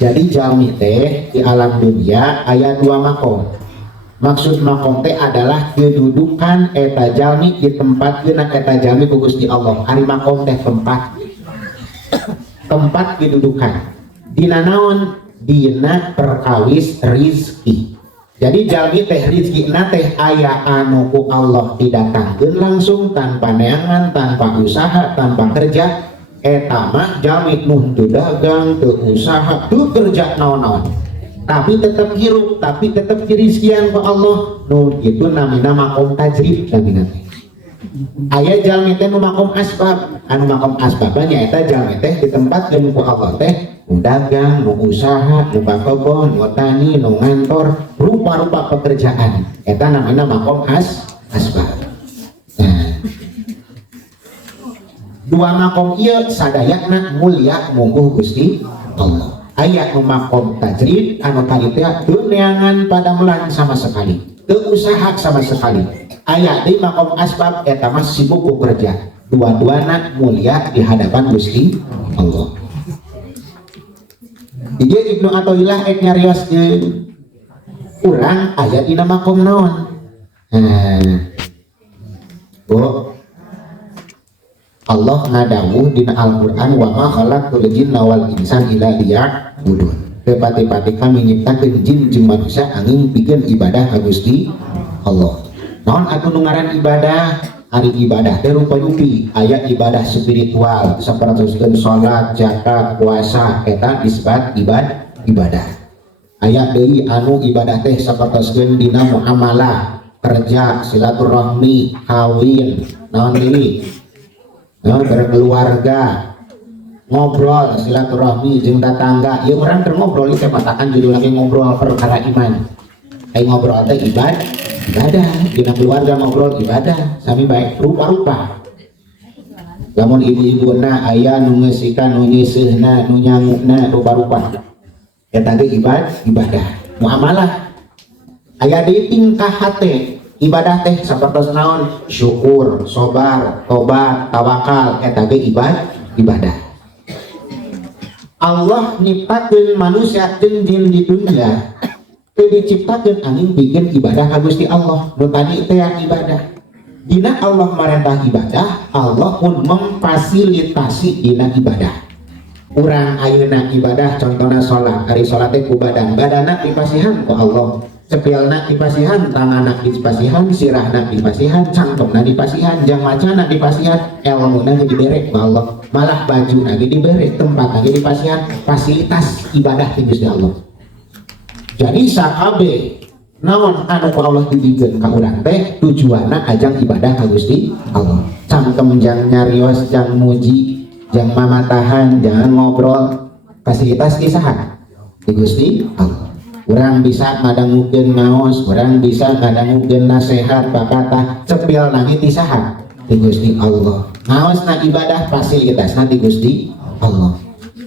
Jadi jalmi teh di alam dunia aya dua makom. Maksud makom teh adalah kedudukan eta jalmi di tempat geuna eta jalmi ku Gusti Allah. Ari makom teh tempat kedudukan. Dina naon? Dina perkawis rizki. Jadi jalmi teh rizkina teh aya anu ku Allah didatangkeun langsung tanpa neangan, tanpa usaha, tanpa kerja. Eta mah jalmi nu teu dagang, teu usaha, teu kerja naon-naon. Tapi tetap hirup, tapi tetap dirizkian ku Allah. Nu kitu namina makom tajrib namina teh. Aya jalmi teh nu makom asbab. Anu makom asbab nyaeta jalmi teh ditempatkeun ku Allah teh nu dagang, nu usaha, nu bakobon, nu tani, nu ngantor, rupa-rupa pekerjaan. Eta namina makom asbab. Dua makom ieu sadayana mulia mungguh Gusti Allah. Aya nu makom tajrid anu tadi teh teu neangan padamelan sama sekali, teu usaha sama sekali. Aya di makom asbab eta mah sibuk ku kerja. Dua-duana mulia di hadapan Gusti Allah. Ieu Ibnu Athaillah ek nyarioskeun urang aya dina makom naon. Allah ngadawuh dina Al-Qur'an wa ma khalaqtul jinna wal insan illa liya'budun. Tepati-pati kami nyiptakeun jin jeung manusia angin pikeun ibadah ka Gusti Allah. Naon atuh nu ngaran ibadah? Ari ibadah teh rupa-rupi, aya ibadah spiritual sapertoskeun salat, zakat, puasa eta disebut ibadah. Aya deui anu ibadah teh sapertoskeun dina muamalah, kerja, silaturahmi, kawin, naon deui? Berkeluarga, ngobrol silaturahmi jeung tetangga. Ya urang keur ngobrol teh matakan judul lagi ngobrol perkara iman. Ai ngobrol teh ibadah. Dina keluarga ngobrol ibadah, sami baik rupa-rupa. Lamun ibu-ibuna aya nu ngeusikeun nu nyeuseuna, nu nyangukna rupa-rupa. Eta ge ibadah. Muamalah. Aya deui tingkah hate. Ibadah teh sapertos naon? Syukur, sabar, tobat, tawakal, eta ge ibadah. Allah nyiptakeun manusia jeung jin di dunia teu diciptakeun angin bikin ibadah ka Gusti Allah. Nu tadi teh ibadah. Dina Allah marentah ibadah, Allah pun memfasilitasi dina ibadah. Urang ayeuna ibadah contohna salat, ari salat teh ku badanna dipasihan ku Allah. Cepilna dipasihan, tanganna dipasihan, sirahna dipasihan, cangkemna dipasihan, jang macana dipasihan, ilmuna dibere ku Allah. Malah bajuna ge dibere, tempat lagi dipasihan, fasilitas ibadah ti Gusti Allah. Jadi sakabe naon anu ku Allah dibikeun ka urang teh tujuanna ajang ibadah ka Gusti Allah. Cangkem jang nyarios, jang muji, jang mamatahan, jangan ngobrol, fasilitas di saha? Di Gusti Allah. Urang bisa ngadangukeun ngaos, urang bisa ngadangukeun nasehat bakatah, cepil nangit di saha? Di Gusti Allah. Ngaosna ibadah fasilitasna di Gusti Allah.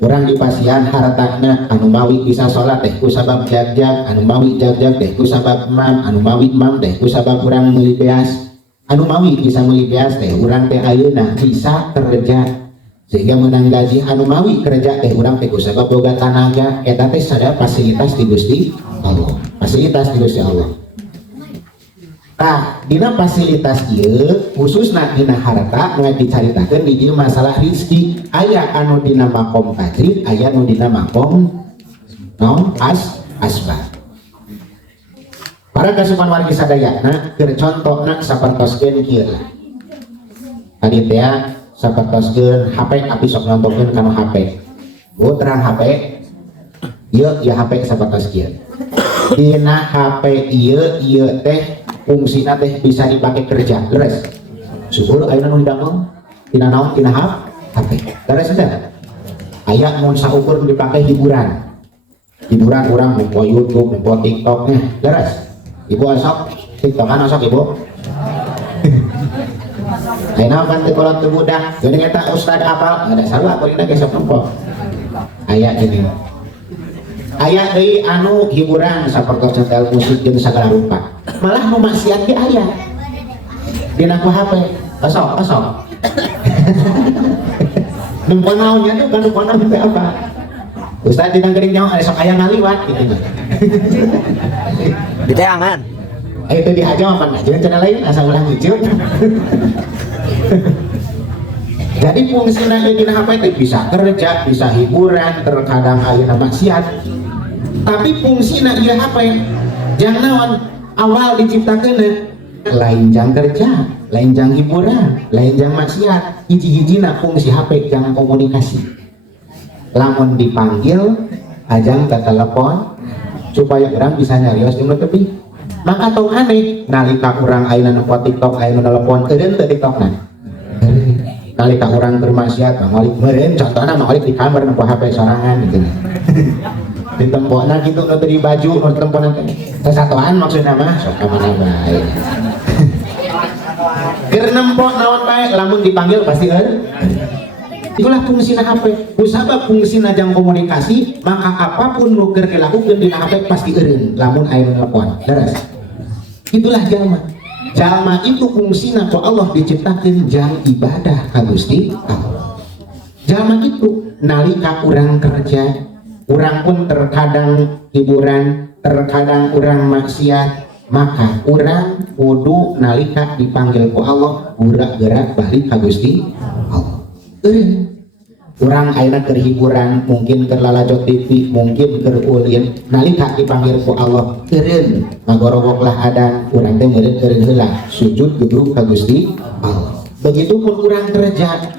Urang dipasihan hartana anu mawi bisa salat teh ku sabab jagjag, anu mawi jagjag teh ku sabab imam, anu mawi imam teh ku sabab urang meuli beas. Anu mawi bisa meuli beas teh urang teh ayeuna bisa kerja. Sehingga menang gaji anu mawi kerja teh urang teh ku sabab boga tanaga. Eta teh sada fasilitas di Gusti Allah. Fasilitas di Gusti Allah. Tah dina fasilitas ieu khususna dina harta nu dicaritakeun di dieu masalah rezeki. Aya anu dina makom tajrid, aya anu dina makom naon asbab. Para kasupan wargi sadayana keur contona sapertoskeun kieu. Tadi teh sapertoskeun HP abis sok nontonkeun kana HP. Terang HP. Ieu HP sapertoskeun. Dina HP ieu teh fungsina teh bisa dipakai kerja. Leres. Syukur ayeuna nu didamel tina naon? Tina HP. Leres saja. Aya mun saukur dipakai hiburan. Hiburan urang mempo YouTube, mempo TikTok nya. Leres. Ibu asok TikTokan asok ibu. Ayeuna kan teu kolot teu budak. Geuning eta ustad apal, ada salah kuring ge sok nempo. Aya gini. Aya deui anu hiburan sapertos nyetel musik jeung sagala rupa. Malah nu maksiat ge aya. Dina ku HP, asok. Nempo naonnya tuh kan nempo naon teh apa? Ustaz di nangkering nyawa ada sok aya ngaliwat gitu. Diteangan. Itu diaja apa aja cara lain asal ulang hijau. Jadi fungsina di HP itu bisa kerja, bisa hiburan, terkadang ayeuna maksiat. Tapi fungsina ieu HP jang naon awal diciptakeun lain jang kerja, lain jang hiburan, lain jang maksiat. Hiji-hijina fungsi HP jang komunikasi. Lamun dipanggil ajang telepon supaya orang bisa nyarios jeung teu. Maka tong aneh nalika urang ayeuna nempo TikTok ayeuna telepon eureun teu TikTokna. Nalika urang bermaksiat mangalik meureun contohna mangalik di kamar nempo HP sorangan gitu. Di tempona gitu nu teu di baju nu tempona teh sasatoan maksudna mah sok ka mana bae. Keur nempo naon bae lamun dipanggil pasti itulah fungsina HP. Kusabab fungsina jang komunikasi, maka apapun nu keur dilakukeun dina HP pasti eureun lamun aya nu telepon. Leres. Itulah jalma. Jalma itu fungsina ku Allah diciptakeun jang ibadah ka Gusti Allah. Jalma itu nalika urang kerja, urang pun terkadang hiburan, terkadang urang maksiat, maka urang kudu nalika dipanggil ku Allah gerak-gerak balik ka Gusti Allah. Urang ayeuna keur hiburan, mungkin keur lalajot TV, mungkin keur ulin, nalika dipanggil ku Allah eureun ngagorowoklah adan, urang teh meureun eureun heula sujud gebruk ka Gusti Allah. Begitupun urang kerja,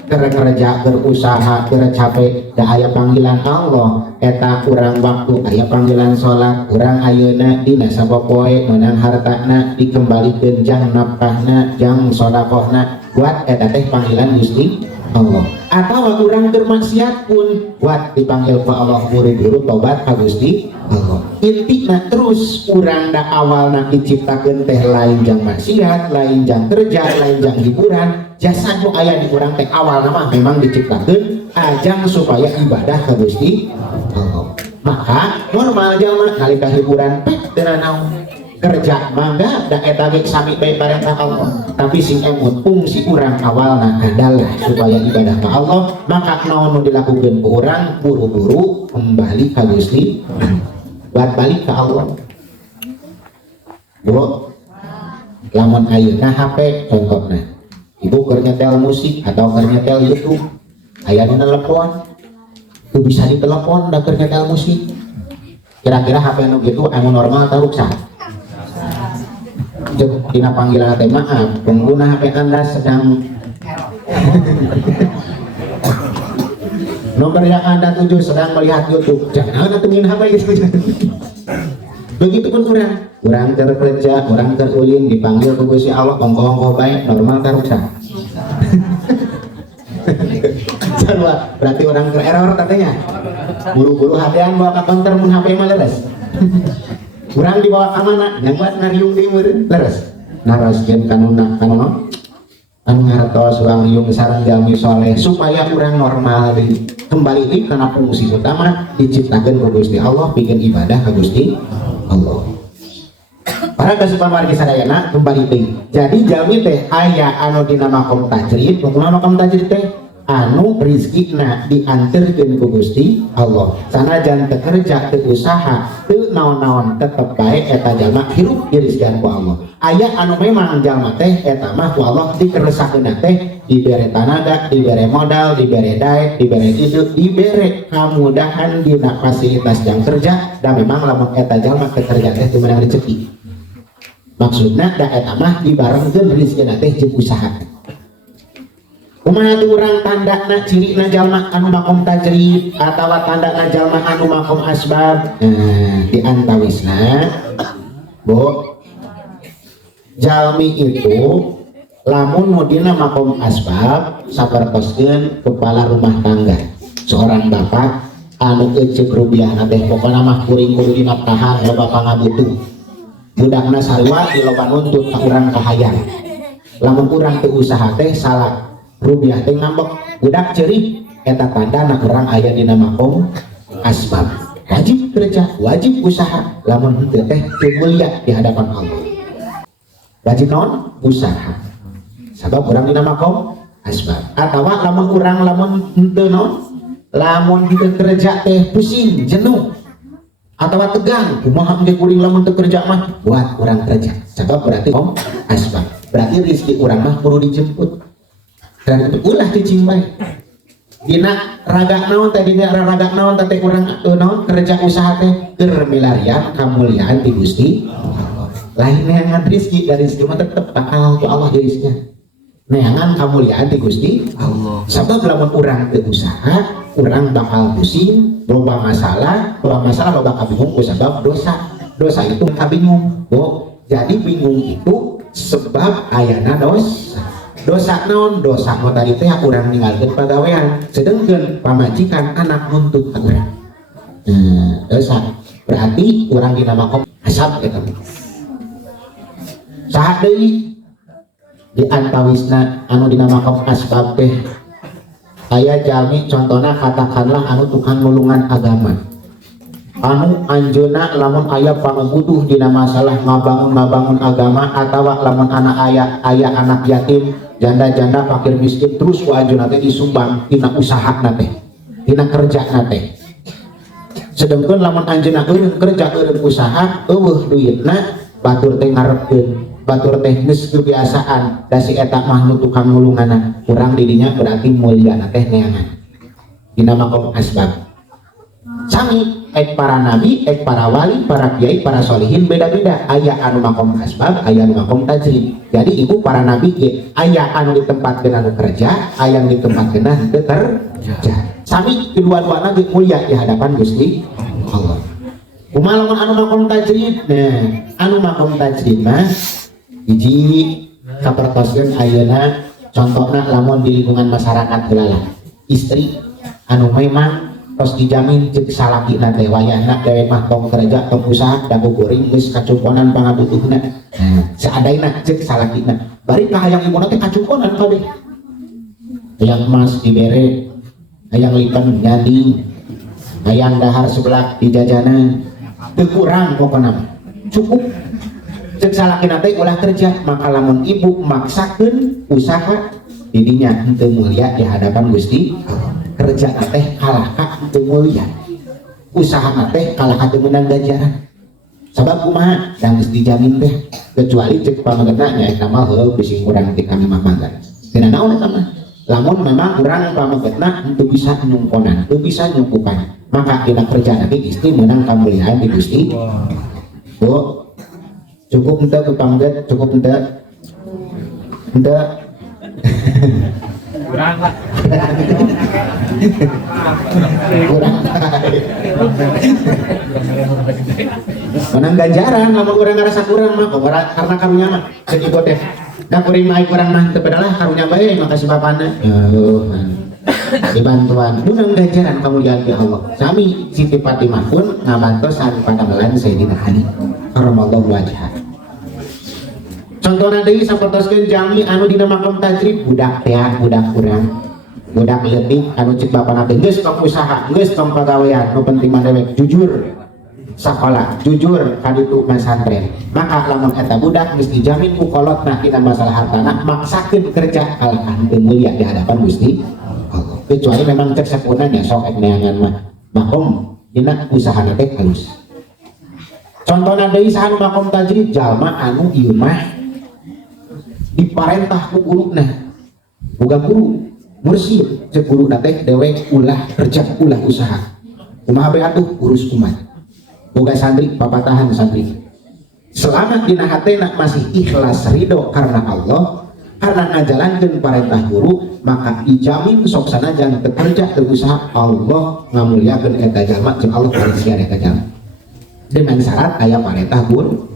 berusaha, capek, da aya panggilan Allah, eta urang waktu aya panggilan salat, urang ayeuna dina sapopoe meunang hartana dikembalikeun jang nafkahna, jang sedekahna, buat eta teh panggilan Gusti Allah. Atau urang bermaksiat pun buat dipanggil ku Allah buru-buru tobat ka Gusti Allah. Intina terus urang da awalna diciptakeun teh lain jang maksiat, lain jang kerja, lain jang hiburan. Jasad nu aya di urang teh awalna mah memang diciptakeun ajang supaya ibadah ka Gusti Allah. Maka normal jalma nalika hiburan pek teu naon. Kerja mangga da eta ge sami bae parentah Allah, tapi sing emut fungsi urang awalna adalah supaya ibadah ka Allah, maka naon nu dilakukeun ku urang buru-buru kembali ka Gusti, buat balik ka Allah. Bu, lamun ayeuna HP contohna, ibu keur nyetel musik atau keur nyetel YouTube, aya dina telepon, teu bisa ditelepon da keur nyetel musik. Kira-kira HP nu gitu anu normal tah ruksa. Dina panggilan teh maaf, pengguna HP Anda sedang nomor yang Anda tuju sedang melihat YouTube. Jangan Anda temuin HP gitu. Begitupun urang kerja, urang ulin dipanggil ku Gusti Allah ongkoh-ongkoh bae normal karuksa. Sarua berarti orang error katanya. Buru-buru HP-an bawa ka counter mun HP mah leres. Urang dibawa ke mana? Yang buat ngariung di meureun leres. Naraskeun kanuna anu ngartos urang riung sareng jalmi soleh supaya urang normal deui. Kembali deui kana fungsi utama diciptakeun ku Gusti Allah bikin ibadah ka Gusti Allah. Para kasupan wargi sadayana kembali deui. Jadi jalmi teh aya anu dina makom tajrid, kumaha makom tajrid teh? Anu rizkina dianterkeun ku Gusti Allah. Sanajan teu kerja, teu usaha, teu naon-naon tetep bae eta jalma hirup dirizkian ku Allah. Aya anu memang jalma teh eta mah ku Allah dikeresakeunna teh dibere tanaga, dibere modal, dibere daek, dibere ide, dibere kamudahan dina fasilitas jang kerja, dan memang lamun eta jalma teu kerja teh teu meunang rezeki. Maksudna da eta mah dibarengkeun rizkina teh jeung usaha. Kumaha tu urang tandana cirina jalma anu makom tajrid atawa tandana jalma anu makom asbab. Di antawisna Bu, jalmi itu lamun nu dina makom asbab sapertoskeun kepala rumah tangga, seorang bapak anu eceuk rupiahna teh pokona mah kuring-kuring dinafkahan loba pangabutuh. Budakna sarua loba nuntut ka urang kahayang. Lamun urang teu usaha teh salah rupiah teh ngambek budak ceurik eta tandana urang aya dina makom asbab. Wajib kerja, wajib usaha, lamun henteu teh teu mulia di hadapan Allah. Wajib naon? Usaha. Sabab urang dina makom asbab. Atawa lamun urang lamun henteu naon? lamun kita kerja teh pusing jenuh atau tegang kumaha ge kuring lamun teu kerja mah buat orang kerja sebab berarti asbab berarti rezeki urang mah kudu dijemput dan itu ulah cicing bae dina raga naon teh dina raga naon teh urang naon kerja usaha teh keur milarian kamuliaan di Gusti Allah lain neangan rezeki dari rezeki mah tetep bakal ku Allah geusnya neangan kamuliaan di Gusti Allah sebab lamun urang teu usaha urang bakal pusing loba masalah loba kabingung sebab dosa itu kabingung jadi bingung itu sebab ayana dosa naon dosa mah tadi teh urang ninggalkeun pagawean sedengkeun pamajikan anak nuntut ka urang dosa berarti urang dina makom asab eta saha deui di antawisna anu dina makom asbab teh aya jalmi contohna katakanlah anu tukang nulungan agama anu anjeunna lamun aya pamabutuh dina masalah ngabangun agama atawa lamun anak aya anak yatim janda-janda fakir miskin terus ku anjeunna teh disumbang tina usahana teh tina kerjana teh sedengkeun lamun anjeunna eureun kerja eureun usaha eueuh duitna batur teh ngarepkeun batur teh geus kebiasaan da si eta mah nu tukang nulunganna urang didinya berarti mulyana teh neangan dina makom asbab sami ek para nabi ek para wali para kiai para solihin beda-beda aya anu makom asbab aya anu makom tajrid jadi ibu para nabi ge aya anu ditempatkeun anu kerja aya anu ditempatkeun teu kerja sami kedua-duana ge mulia di hadapan Gusti Allah kumaha lamun anu makom tajrid nah anu makom tajrid mah hiji kapertoskeun ayeuna contohna lamun di lingkungan masyarakat heula istri anu memang tos dijamin cek salakina teh wayahna dewe mah tong kerja tong usaha dagu goreng geus kacuponan pangabutuhna seadaina cek salakina bari ka hayang ibuna teh kacuponan kabeh hayang emas dibere hayang lipen nyanding hayang dahar sebelah di jajanan teu kurang pokona cukup cek salakina teh ulah kerja maka lamun ibu maksakeun usaha didinya henteu mulia di hadapan Gusti kerja teh kalah ka henteu mulia usaha teh kalah ka teu meunang ganjaran sabab kumaha da geus dijamin teh kecuali cek pamagena nyaeta mah heuh bising urang teh kami mah mangga tina naon eta mah lamun memang urang pamagena henteu bisa nyungkonan teu bisa nyukupan maka dina kerja teh isti meunang kamuliaan di Gusti Bu cukup ente pamget cukup ente kurang lah kurang menang ganjaran lamun urang ngarasa kurang mah karena karunya mah cek ibu teh da kuring mah kurang mah teu pedalah karunya bae makasih bapana dibantuan menang ganjaran kamuliaan ti Allah sami Siti Fatimah pun ngabantos sari padamelan Sayyidina Ali karamallahu wajhah contohna deui sapertoskeun jami anu dina makom tajrid budak teh budak urang budak leutik anu cek bapana teh geus tong usaha geus tong pagawean nu penting mah dewek jujur sakola jujur ka ditu pesantren maka lamun eta budak geus dijamin ku kolotna dina masalah hartana maksakeun kerja kalahan teu mulia di hadapan Gusti Allah kecuali memang cek sakunan ya sok ek neangan mah makom dina usahana teh halus contohna deui saha makom tajrid jalma anu ieu mah diparentah ku guruna boga guru mursyid cek guruna teh dewek ulah kerja ulah usaha kumaha bae atuh urus umat boga santri papatahan santri selama dina hatena masih ikhlas ridho karena Allah karena ngajalankeun parentah guru maka dijamin sok sanajan teu kerja teu usaha Allah ngamuliakeun eta jalma jeung Allah paring eta jalma dengan syarat aya parentah guru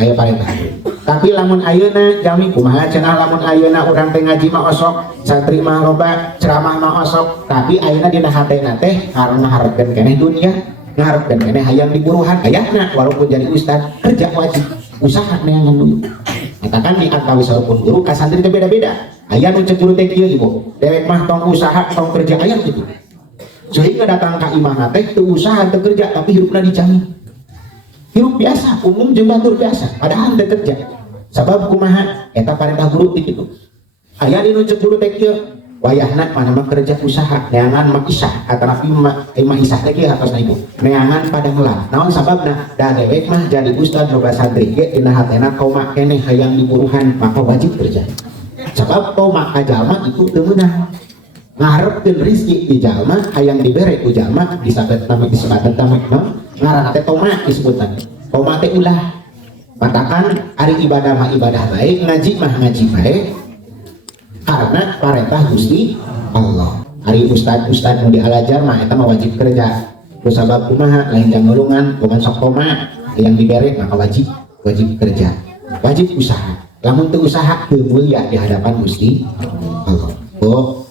aya parentah guru tapi lamun ayeuna jami kumaha cenah lamun ayeuna urang teh ngaji mah osok santri mah loba ceramah mah osok tapi ayeuna dina hatena teh karena hareupeun keneh dunya ngahareupeun keneh hayang diburuhan ayatna walaupun jadi ustad kerja wajib usaha neangan duit katakan di antawis walaupun guru ka santri teh beda-beda aya nu cek guru teh kieu ibu dewek mah tong usaha tong kerja aya gitu sehingga datang ka imam teh teu usaha teu kerja tapi hirupna dijamin hirup biasa umum jeung batur biasa padahal teu kerja sabab kumaha eta parentah guru ti kitu aya dinu cek guru teh kieu wayahna mana mah kerja usaha neangan mah isah atanapi mah isah lagi atas ibu neangan pada ngelan naon sababna da dewek mah jadi ustad loba santri ge dina hatena koma keneh hayang diburuhan maka wajib kerja sebab koma ka jalma itu teu meunang ngarepkeun rezeki di jalma hayang dibere ku jalma disebut nama ngaranna teh koma disebutan koma teh ulah katakan ari ibadah mah ibadah baik ngaji mah ngaji baik karena perintah Gusti Allah. Hari ustad nu di alajar mah eta mah wajib kerja. Terus sabab kumaha lain jang ngulungan, kumaha sok koma yang dibere maka wajib kerja. Wajib usaha. Lamun teu usaha teu mulia di hadapan Gusti Allah. Oh.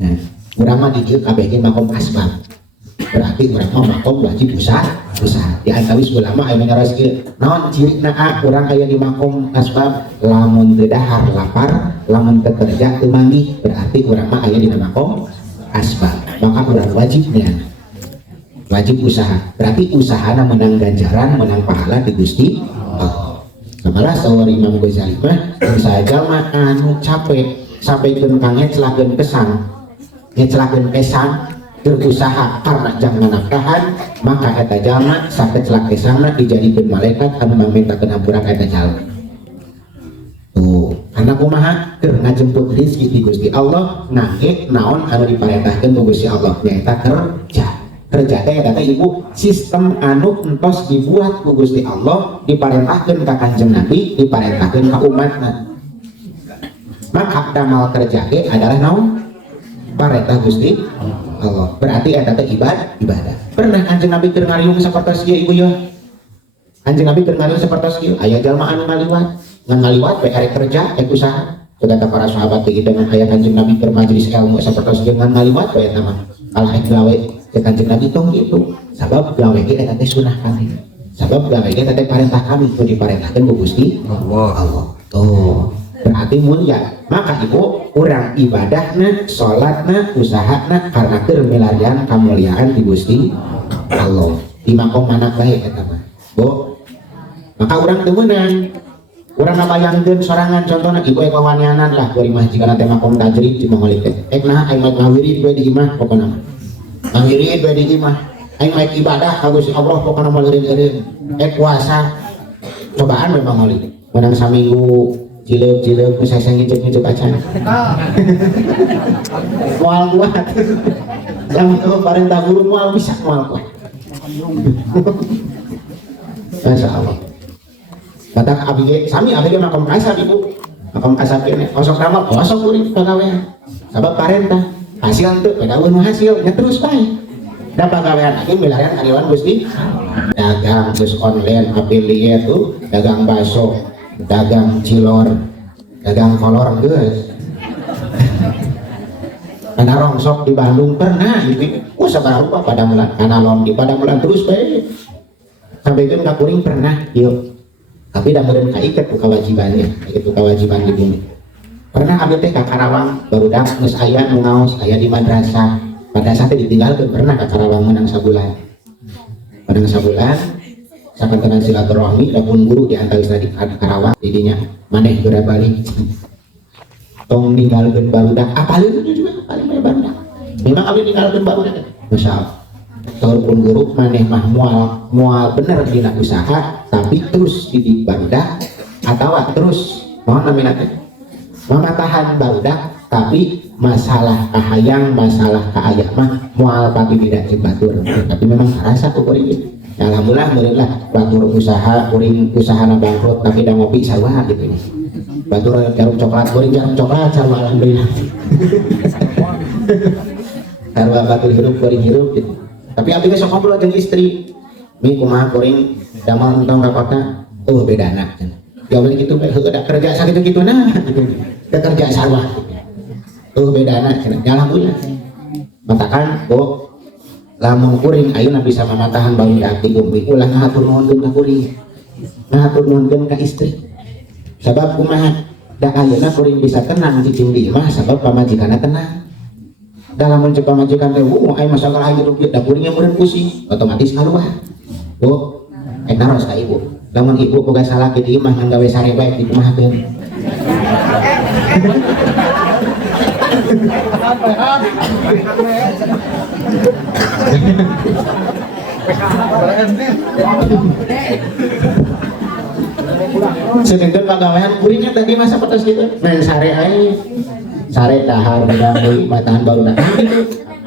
Nah, urang mah di dieu kabeh ge makom asbab. Berarti urang mah makom wajib usaha. Di antawis ulama aya ngaras ieu. Naon cirina urang aya di makom asbab lamun teu dahar lapar lamun kerja teu manggih berarti urang mah aya dina makom asbab maka urang wajib usaha berarti usahana menang ganjaran menang pahala di Gusti Allah. Sabaraha sawar Imam Ghazali mah saja mah anu capek sampaikeun ka ngecelakeun kesan berusaha karena jangan nafkahan maka eta jalma sakeclak kesanna dijadikeun malaikat anu mamentakeun hampura ka eta jalma. Tuh, karena kumaha keur ngajemput rezeki di Gusti Allah nangge naon anu diparentahkeun ku Gusti Allah nyaeta kerja teh eta teh ibu sistem anu entos dibuat ku Gusti Allah diparentahkeun ka Kanjeng Nabi diparentahkeun ka umatna maka damal kerja ge adalah naon parentah Gusti Allah berarti eta teh ibadah pernah Kanjeng Nabi keur ngariung sapertos ieu ibu ya Kanjeng Nabi keur ngariung sapertos ieu aya jalma anu ngaliwat PR kerja usaha kata para sahabat dengan ayat Kanjeng Nabi bermajelis ilmu sapertos dengan ngaliwat bae eta mah kalah gawe ke Kanjeng Nabi tong gitu sabab gawe ge eta teh sunah kami sabab gawe ge eta teh parentah kami ku diparentahkeun ku Gusti Allah. Tuh berarti mulia maka ibu urang ibadahna salatna usahana karena keur milarian kamuliaan di Gusti Allah di makom mana bae eta mah bu maka urang teu meunang urang ngabayangkeun sorangan contohna ibu aya kawanianan lah bari mah jika teh makom tajrid di mangalik teh nah aing mah ngawirid we di imah pokona ngawirid we di imah aing mah ibadah ka Gusti Allah pokona mah eureun puasa cobaan we mangalik menang saminggu jileup bisa ngijek-ngijek acan moal kuat lamun parentah guru moal bisa moal kuat Masya Allah kata abg sami abg makom kasab ibu makom kasab kene osok ramal osok kuring pagawean sabab parentah hasil teu pedaweun hasil nya terus bae da pagawean lagi milarian karyawan Gusti dagang terus online affiliate tuh dagang bakso dagang cilor dagang kolor geus kana rongsok di Bandung pernah gitu sabarupa pada mulan kana lom di pada mulan terus bae sampai kan kakuring pernah yuk tapi dah meureun kaiket ku kewajibannya itu kewajiban di bumi pernah abdi teh ka Karawang barudak geus aya nu ngaos aya di madrasah pada saat ditinggalkeun pernah ka Karawang menang sabulan sakantenan silaturahmi dapun guru di antara di Karawang didinya maneh geura balik tong ninggalkeun barudak apalin itu juga paling barudak memang abdi ninggalkeun barudak masyaallah turun guru maneh mah mual bener dina usaha tapi terus didik barudak atau terus mohon namina teh mamatahan barudak tapi masalah kahayang masalah kaaya mah mual pagi tidak batur tapi memang rasa tuh kuring alhamdulillah meureunlah batur usaha kuring usahana bangkrut tapi da ngopi sarua gitu batur jarum coklat kuring jarum coklat sarua alhamdulillah sarua batur hirup kuring hirup gitu tapi abdi sok ngobrol jeung istri mi kumaha kuring damal entong rapotna bedana jawab gitu heuh da kerja sakitu-kituna gitu da kerja sarua bedana alhamdulillah matakan lamun kuring ayeuna bisa mamatahan barudak di bumi ulah ngahatur nuhunkeun ka kuring ngahatur nuhunkeun ka istri sabab kumaha da ayeuna kuring bisa tenang cicing di imah sabab pamajikanna tenang dalam mencegah majikan teh aing masalah aja rugi da kuring meureun pusing otomatis kaluar tuh naros ka ibu lamun ibu boga salah di imah yang gawe sare bae di kumahakeun sedangkan pagawean kuringnya tadi masa petas gitu main sare aja sare dahar berdamai matahan baru datang gitu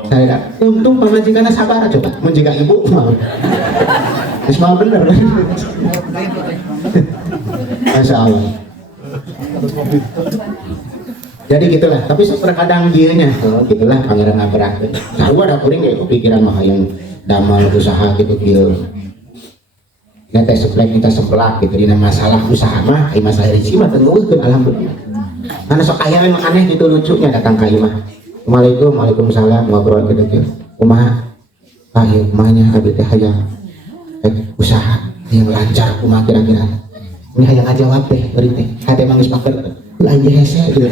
sare dah untung pamajikannya sabar coba menjaga ibu mau mau bener Masya Allah. Jadi gitulah, tapi terkadang dianya gitulah pangeran abrak selalu ada kuring kayak kepikiran mah yang damal usaha gitu gitu nanti seplek kita sempelak gitu di masalah usaha mah masalah rezeki mah tentukan alhamdulillah karena sok ayah memang aneh gitu lucunya datang ke imah Assalamualaikum, waalaikumsalam ngobrol gitu kumaha ayo kumahnya abdi teh hayang usaha yang lancar kumaha kira-kira ini hayang ngajawab teh beri teh hate mangis paker aja hese gitu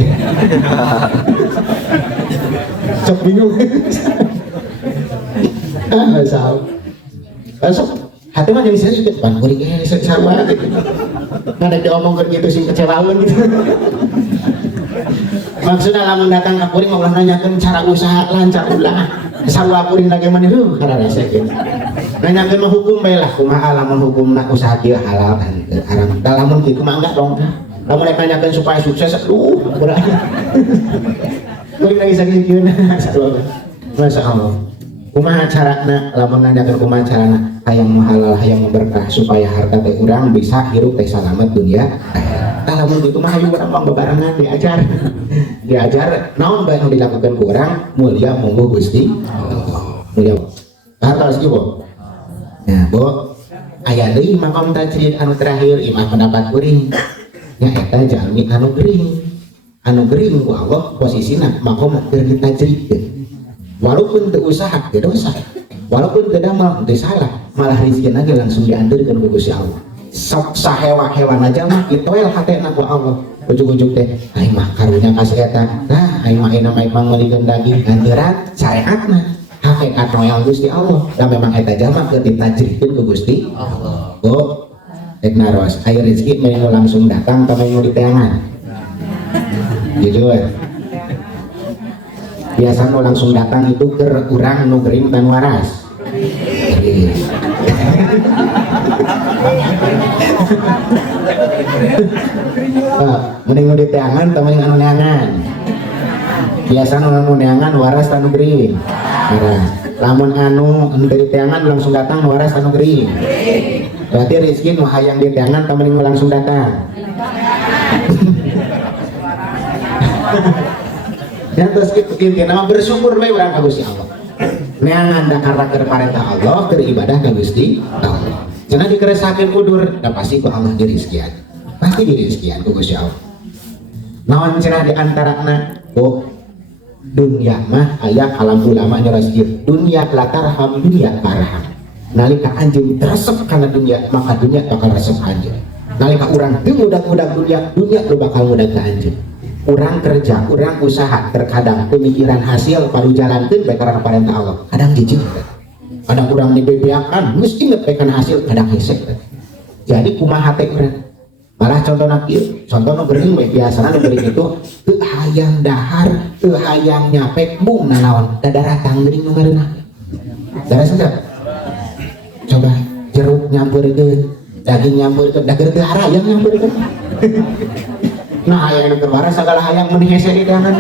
sok bingung sok hati mah jadi serius gitu pan kuring sarua gitu nggak ada diomongkan gitu sih kecewaan gitu maksudnya lamun datang ke kuring mau nanyakan cara usaha lancar ulah sarua kuring bagaimana tuh karena rasa gitu nanyakan mah hukum baiklah kumaha lamun hukum nak usaha kieu halal kan haram lamun gitu mah enggak dong lamun nanyakan supaya sukses berat kuring lagi sakit kieu sarua Masya Allah kumaha carana lamun nanyakan kumaha carana hayang halal hayang berkah supaya harta teh urang bisa hirup teh selamat dunia tah lamun kitu mah hayu urang mah bebarengan diajar naon bae nu dilakukan ku urang mulia monggo Gusti mulia harta rezeki bo nah bo aya deui makom tajrid anu terakhir imah pendapat kuring nya eta jalmi anu gering ku Allah posisina makom keur ditajrid walaupun teu usaha teu dosa walaupun teu damal teu salah malah rezekina ge langsung diandeurkeun ku Gusti Allah sok sahewa-hewan aja mah kitoel hatena ku Allah ujug-ujug teh aing mah karunya kasih eta nah aing mah enak mah meulikeun daging ganderan syariatna hakikat moal Gusti Allah da memang eta jalma keur ditajrikeun ku Gusti Allah oh rek naros aya rezeki menu langsung datang ka menu diteangan jujur biasa mau langsung datang itu ke urang nu gering dan waras mending nu diteangan temen anu neangan biasa nu neangan waras tanu gering waras lamun anu diteangan langsung datang waras tanu gering berarti rezeki nu hayang diteangan temen langsung datang dan terus intinya nama bersyukur bae urang ka Gusti Allah neangan da karena keur parentah Allah keur ibadah ka Gusti Allah cenah dikeresakeun udur da pasti ku Allah dirizkian pasti dirizkian ku Gusti Allah naon cenah di antarana oh dunya mah aya kalam ulama nya rezeki dunya latarham dunya tarham nalika anjeun resep kana dunya maka dunya bakal resep anjeun nalika urang teu udag-udag dunya teu bakal udag ka anjeun urang kerja, urang usaha terkadang pemikiran hasil baru jalankan baik karena perintah Allah kadang jijik kadang urang dibebeakan mesti ngepekan hasil kadang hesek jadi kumaha teh urang malah contohna kieu contohna gering bae biasana gering itu teu hayang dahar teu hayang nyapek bung nanaon dadara tanggering nu ngareuna darah sedap coba jeruk nyampurkeun daging nyampurkeun da keur teu hayang nyampurkeun nah hayang nu waras segala hayang mending hese di tangan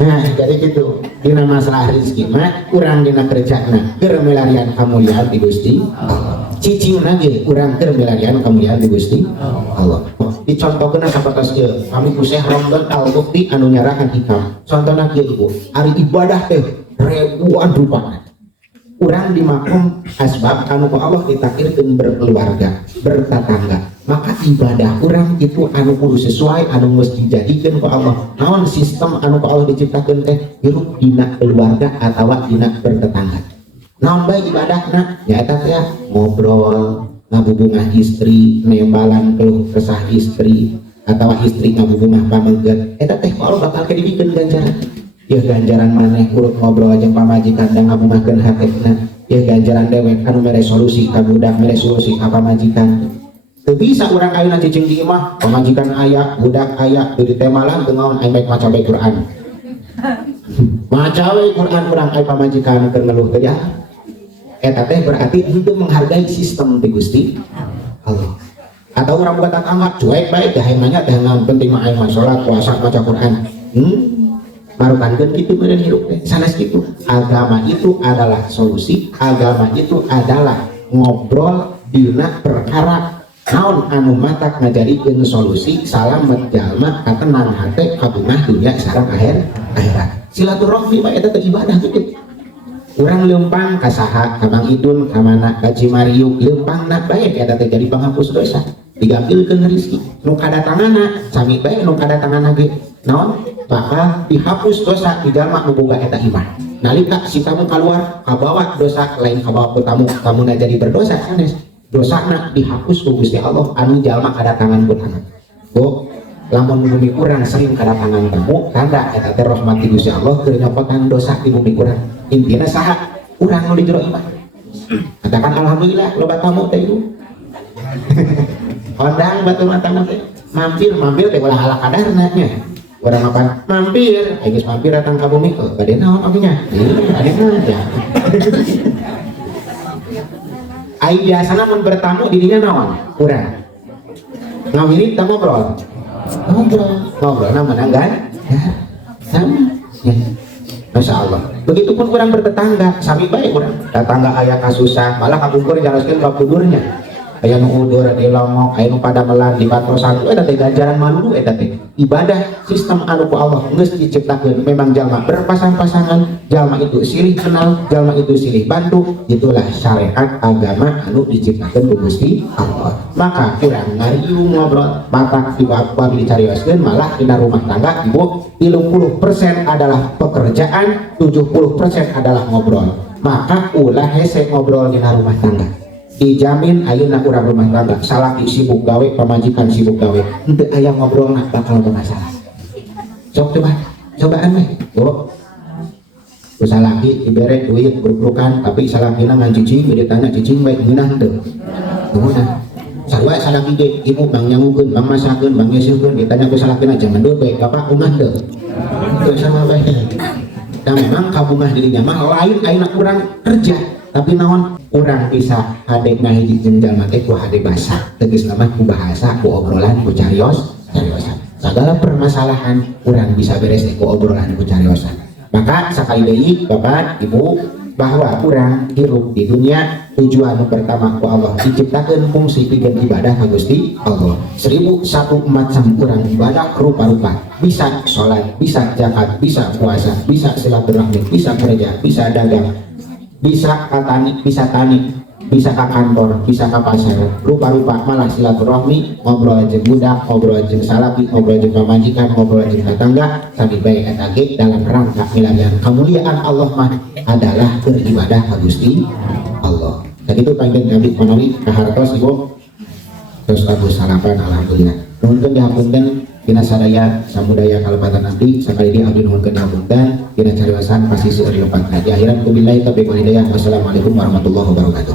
nah jadi gitu dina masalah rezeki mah urang dina kerjana keur milarian kamuliaan di Gusti Allah cicingna ge urang keur milarian kamuliaan di Gusti Allah dicontohkeun sapertos ieu kami ku Syekh Romdon Al-Bukti anu nyarakan hikam contohna kieu ibu ari ibadah teh ribuan rupana urang di makom asbab anu ku Allah ditakdirkeun berkeluarga bertatangga maka ibadah urang itu anu kudu sesuai anu geus dijadikeun ku Allah naon sistem anu ku Allah diciptakeun teh hirup dina keluarga atawa dina bertetangga naon bae ibadahna nya eta teh ngobrol ngabubungah istri nembalan keluh kesah istri atawa istri ngabubungah pamengget eta teh ku Allah bakal kedibikeun ganjaran ya ganjaran maneh urut ngobrol jeung pamajikan dan ngabungahkeun hatena ya ganjaran dewek anu mere solusi ka budak mere solusi ka pamajikan Teu bisa urang ayeuna cicing di imah pamajikan aya budak aya di temalan teu ngaon aing maca bae Quran. Maca we Quran urang aya pamajikan keur ngeluh teh ya. Eta teh berarti henteu menghargai sistem ti Gusti Allah. Atau orang bukan tetangga cuek baik dah yang nanya dah yang penting mah aing salat puasa maca Quran. Marukankeun kitu meureun hirup teh. Sanes kitu. Agama itu adalah solusi, agama itu adalah ngobrol dina perkara naon anu matak ngajadikeun solusi salamet jalma katenang hate kabungah dunia sareng akhirat. Silaturahmi mah eta teh ibadah gitu. Urang leumpang ka saha ka Mang Idun ka mana ka Cimariu leumpangna bae eta teh jadi penghapus dosa. Digambilkeun rezeki nu kadatanganna sami bae nu kadatanganna ge naon bakal dihapus dosa di jalma nu boga eta iman. Nalika si tamu keluar kabawa dosa lain kabawa ku tamu tamuna jadi berdosa sanes dosana dihapus ku Gusti Allah anu jalma kadatangan urang. Bo lamun bumi urang sering kadatangan tamu tanda eta teh rahmat Gusti Allah keur nyopotan dosa di bumi urang. Intina saha urang nu di jero iman. Katakan alhamdulillah loba tamu teh itu. Ondang batu mata teh mampir teh ulah ala kadarna nya. Urang mapan mampir, geus mampir datang ka bumi gede naon oge nya. Gede aja. Ai biasana mun bertamu di dinya naon? Urang. Ngawiri teu ngobrol. Ngobrolna meunang kan? Ya. Sama. Ya. Masya Allah. Begitupun orang bertetangga, sami baik orang. Tetangga ayah kasusah, malah kabungkur jaroskeun bab kudurnya. Aya nu udur di lomok, aya nu pada melan di patrosan, eta teh ganjaran manulu eta teh. Ibadah sistem anu ku Allah geus diciptakeun memang jalma berpasang-pasangan, jalma itu silih kenal, jalma itu silih bantu, itulah syariat agama anu diciptakeun ku Gusti Allah. Maka urang ngariu ngobrol, batak tiba-tiba dicarioskeun malah dina rumah tangga ibu 30% adalah pekerjaan, 70% adalah ngobrol. Maka ulah hese ngobrol dina rumah tangga. Dijamin ayeuna urang rumah tangga salaki sibuk gawe pamajikan sibuk gawe henteu aya ngobrolna bakal bermasalah. Sok cobaan we bu salaki dibere duit berpelukan tapi salakina ngan cicing ditanya cicing baik geunah henteu geunah sarua salaki ge ibu bang nyangukeun bang masakeun bang ngeseukeun ditanya ku salakina jangan deui bae bapak umah teu teu sama bae dan memang kabungah dirinya mah lain ayeuna urang kerja tapi naon urang bisa hade ngahiji jeung jalma teh ku hade basa tegas nama ku bahasa ku obrolan ku cariosan segala permasalahan urang bisa beres ku obrolan ku cariosan. Maka sakali deui Bapak Ibu bahwa urang hirup di dunia tujuan pertama ku Allah diciptakeun fungsi pikeun ibadah ka Gusti Allah. 1001 macam urang ibadah rupa-rupa bisa sholat, bisa zakat, bisa puasa, bisa silaturahmi, bisa kerja, bisa dagang, bisa tani, bisa ke kantor, bisa ke pasar, rupa-rupa malah silaturahmi, ngobrol jeung budak, ngobrol jeung salaki, ngobrol jeung pamajikan, ngobrol jeung tetangga, sampai bae eta ge dalam rangka milarian kemuliaan Allah mah adalah beribadah ka Gusti Allah. Dan itu panggil kami menawi kahartos Ibu terus bagus sarapan alhamdulillah. Nuhunkeun dihapunten dina sadaya samudaya kalepatan abdi sakali dia abdi nuhunkeun dihapunten dina cariyosan pasti seueur lepat di akhirat kubillahi taufiq wal hidayah. Wassalamualaikum warahmatullahi wabarakatuh.